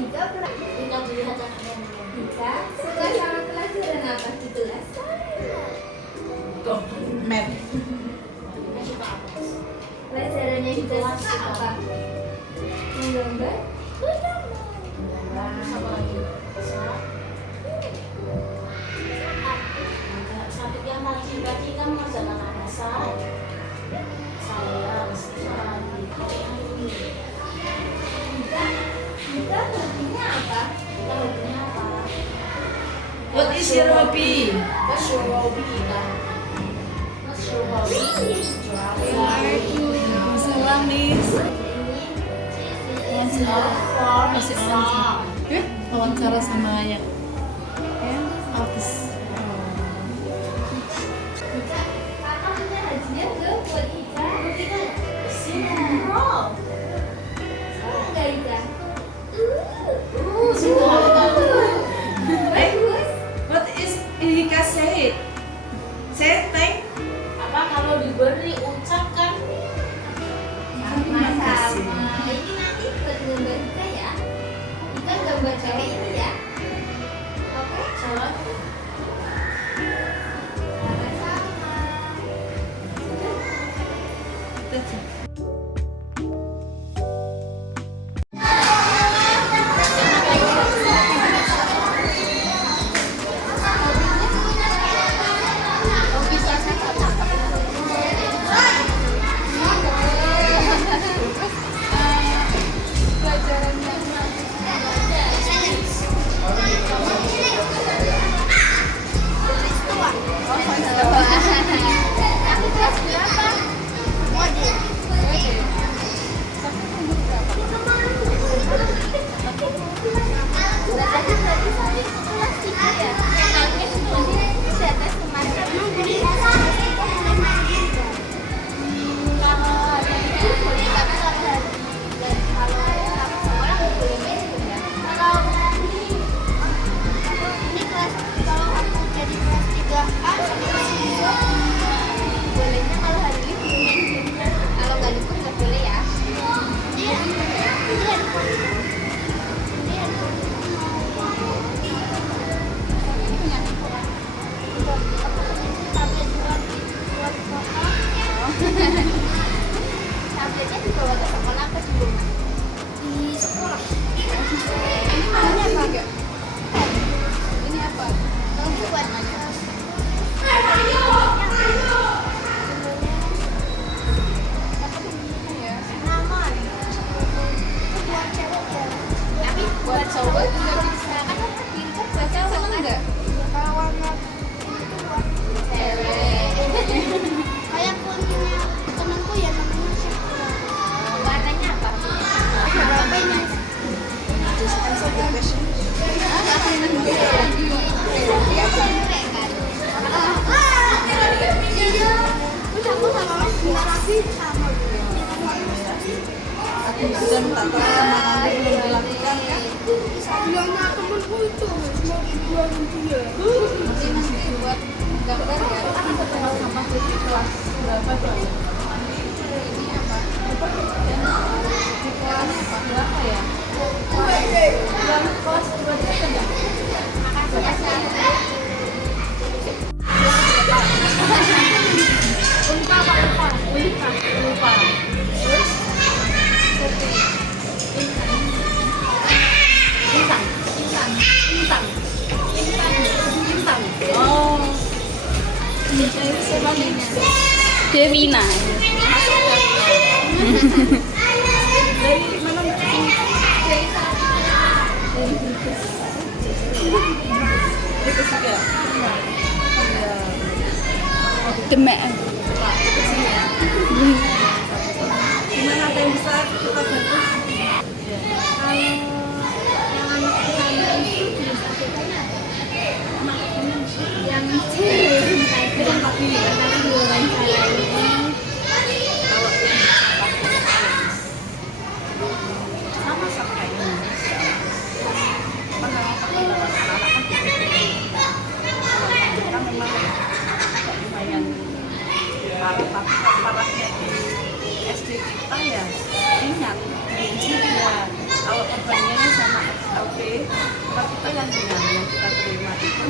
Kita dilihat akan Kita suka sama pelajaran apa di kelas? Met. suka apa? Pelajarannya kita suka apa? Menggambar? Terus apa lagi? Satu yang tadi kan mengerjakan apa? Saya lagi. Kita hobinya apa? Kita hobinya apa? What is your hobby? What's your hobby? What's your hobby? Miss. Masih on. Wawancara sama yang artis. Kakak punya hadiah ke buat Ika? Sini, bro. Enggak Ika? Sudah. Bagus. What is Ika say? Say thank. Apa kalau diberi ucapkan? Sama-sama. Ini nanti buat gambar Ika ya. Ika gambar cewek ini ya. Oke? Jawab. Sama-sama. Aku kelas berapa? Mode. Belajarnya berarti sampai kelas 3 ya? Tahunnya sebelumnya di atas kemarin. Kalau ada itu boleh, tapi kalau sekolah nggak boleh main ya? Ini kelas, kalau aku jadi kelas 3A sampai kelas 2 bolehnya kalau hari libur main game. Kalau nggak libur nggak boleh ya? Iya. Ini handphone. Ini handphone. Punya handphone. Tablet buat foto. Tabletnya dibawa ke sekolah apa di rumah? Di sekolah. Ini mana apa? Ini apa? Ini buat mana? Tapi buat cowok juga bisa kan? Buat cowok enggak? Kalau warna itu buat cewek. Kayak punya temanku ya namanya siapa? Warnanya apa? Berapa ini? Just answer the question. Terus aku sama Mas bentar lagi sama Aku sudah minta tolong sama kamu belum dilakukan kan? Bilangnya temenku itu mau dijualin dia. nanti buat gambar ya. Kenal sama di kelas berapa tuh? Ini apa? Di kelas berapa ya? Kelas 2 kan enggak? Makasih ya. Lupa. Terus Intan. Oh. Siapa namanya? Devina. Dari mana? Itu juga. Demek. Gimana ada yang bisa kita bantu? Yang cewek itu kan tadi karena diwawancara ini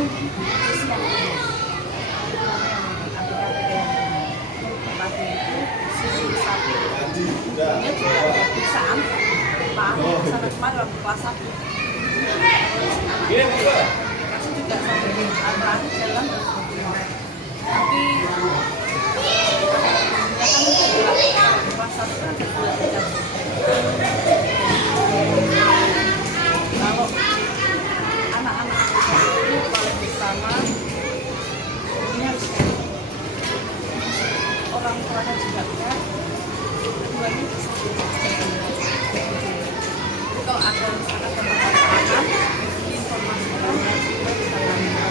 Dia juga pemeriksaan sampai kemarin waktu kelas 1. Kasih juga sampai antara jalan tapi kelas 1 kan ada 2 jam. Kalau anak-anak itu paling utama ini harus orang tuanya juga kan keduanya bisa jadi kalau ada misalkan permasalahan diinformasikan kita bisa lakukan.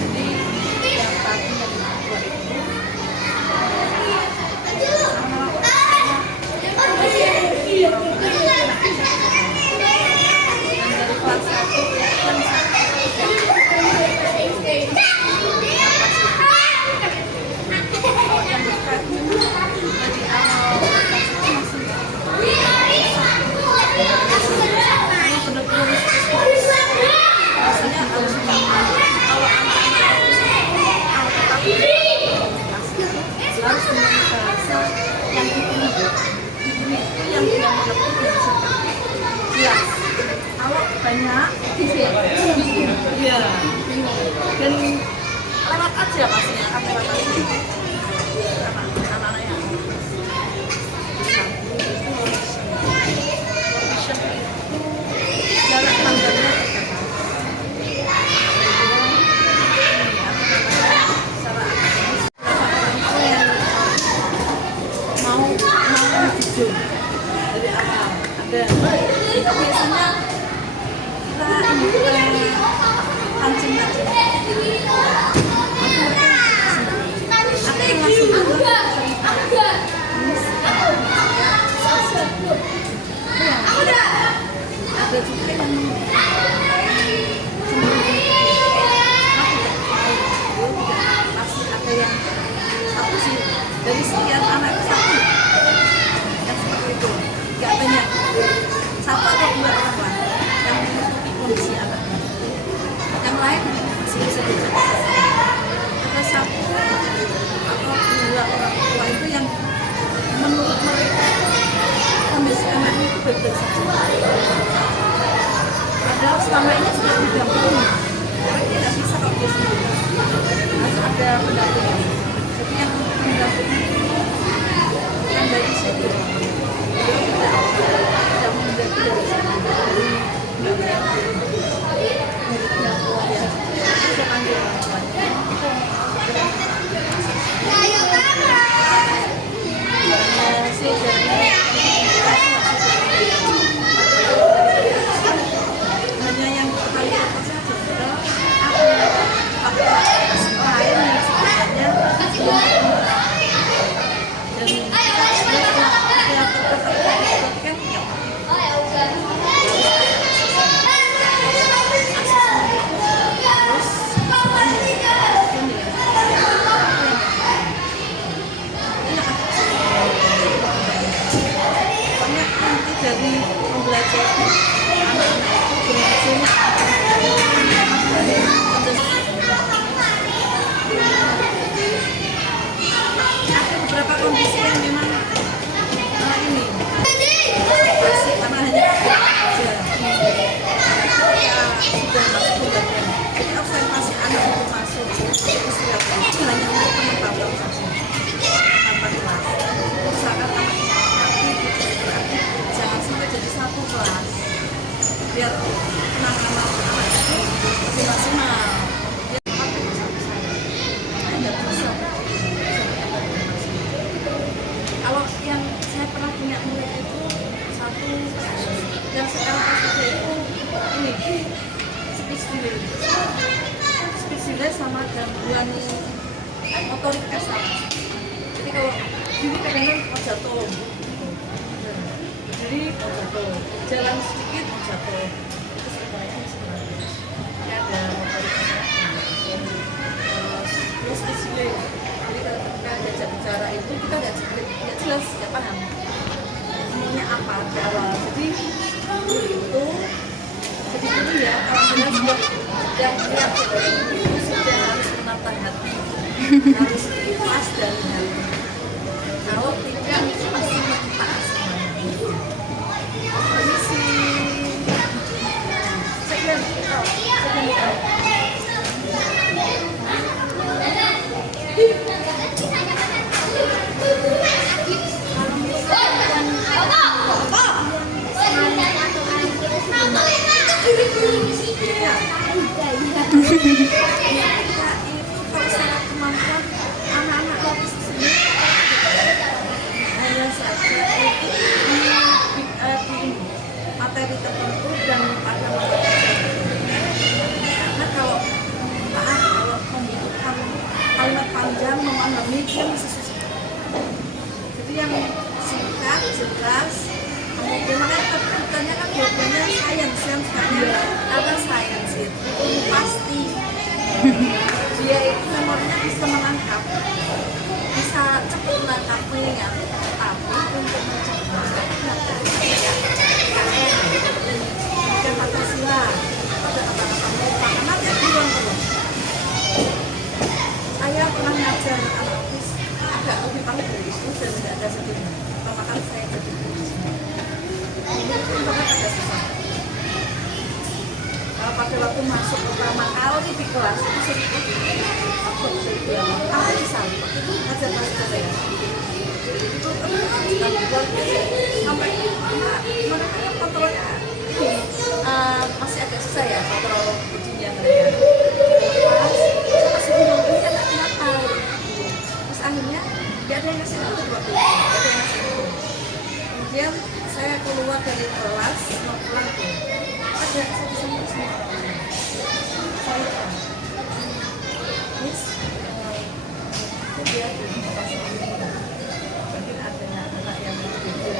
Jadi yang tadi yang buat itu banyak iya dan lewat aja pastinya akan lewat aja anak-anaknya jarak pandangnya secara akademis mau jujur dari awal ada biasanya pancing aja. Ada juga yang pasti ada yang satu sih dari sekian anak satu yang seperti itu nggak banyak 1 atau 2 orang lah yang menutupi kondisi anaknya. Yang lain masih bisa dijaga. Ada 1 atau 2 orang tua itu yang menurut mereka kondisi anaknya itu baik-baik saja. Padahal selama ini sudah didampingi. Karena dia tidak bisa kalau dia sendiri. Harus ada pendamping. Jadi yang mendampingi yang dari situ. Beliau tidak mendampingi dari sini. Hanya yang kali apa saja lain yang sebenarnya dari pembelajaran anak-anak itu ada beberapa kondisi yang memang ini masih karena hanya sudah masuk pembelajaran jadi observasi anak untuk masuk itu silakan itu hanya untuk pengetahuan saja tanpa kelas misalkan anak jangan sampai jadi 1 kelas biar penanganan anak itu lebih maksimal biar pakai besar-besar tidak bisa kalau yang saya pernah punya murid itu 1 yang sekarang SD itu ini speech delay sama gangguan motorik kasar jadi kalau ini kadang-kadang mau jatuh jadi mau jatuh, jalan sedikit mau jatuh itu sebenarnya sebenarnya ada motorik terus delay jadi kalau kita diajak bicara itu kita nggak jelas, nggak paham maunya apa di awal jadi itu jadi dulu ya kalau jelas sudah niat itu sudah harus menata hati, harus ikhlas dari hati. Kalau tidak pasti menimpa semuanya. Permisi. Kalau secara kemampuan anak-anak autis ini hanya saja di materi tertentu dan pada materi karena kalau membutuhkan kalimat panjang memahami dia masih susah. Jadi yang singkat, jelas, kemudian katanya kan jawabannya sains karena sains itu pasti dia itu memorinya bisa menangkap, bisa cepat menangkap, mengingat, tapi untuk mencapai dan Pancasila ada kata-kata lupa karena dia bilang terus saya pernah ngajar anak autis agak lebih pahit dari itu dan tidak ada sedihnya pertama kali saya jadi guru di sini ini untuk agak susah. Kalau pada waktu masuk pertama kali di kelas itu sedikit aku bisa bilang apa bisa itu ngajar bahasa saya itu luar biasa sampai mereka kontrolnya masih agak susah ya kontrol ujinya mereka pas saya masih bingung ini anak kenapa terus akhirnya dia ada yang ngasih tahu waktu itu ada yang ngasih tahu kemudian saya keluar dari kelas mau pulang tuh ada satu sama semua saya Miss jadi ada mungkin ada anak yang berbeda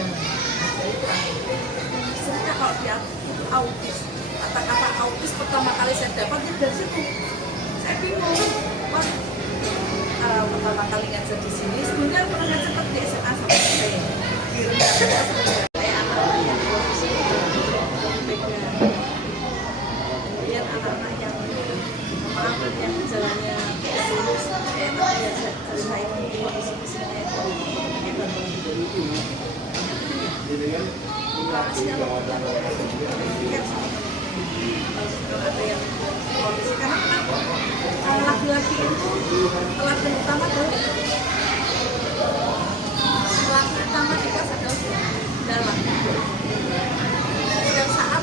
saya kalau dia itu autis kata-kata autis pertama kali saya dapat dari situ saya bingung pertama kali ngajar di sini sebenarnya pernah ngajar di SMA sama saya di rendah saya anak-anak yang autis beda kemudian anak-anak yang maaf yang jalannya lurus kayak tadi ya ceritain kondisi fisiknya itu rasanya loh kalau ada yang kondisi karena laki-laki itu pelatihan utama tuh pelatihan utama di kelas adalah dalam setiap saat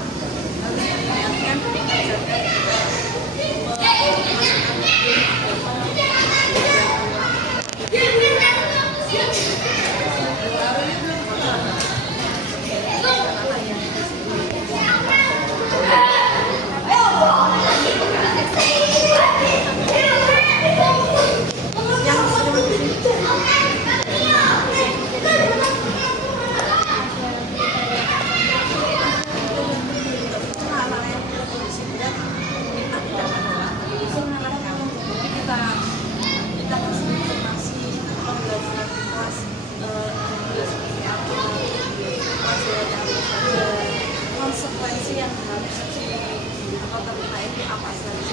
harus mengingatkan konsekuensi yang harus di kota itu apa saja.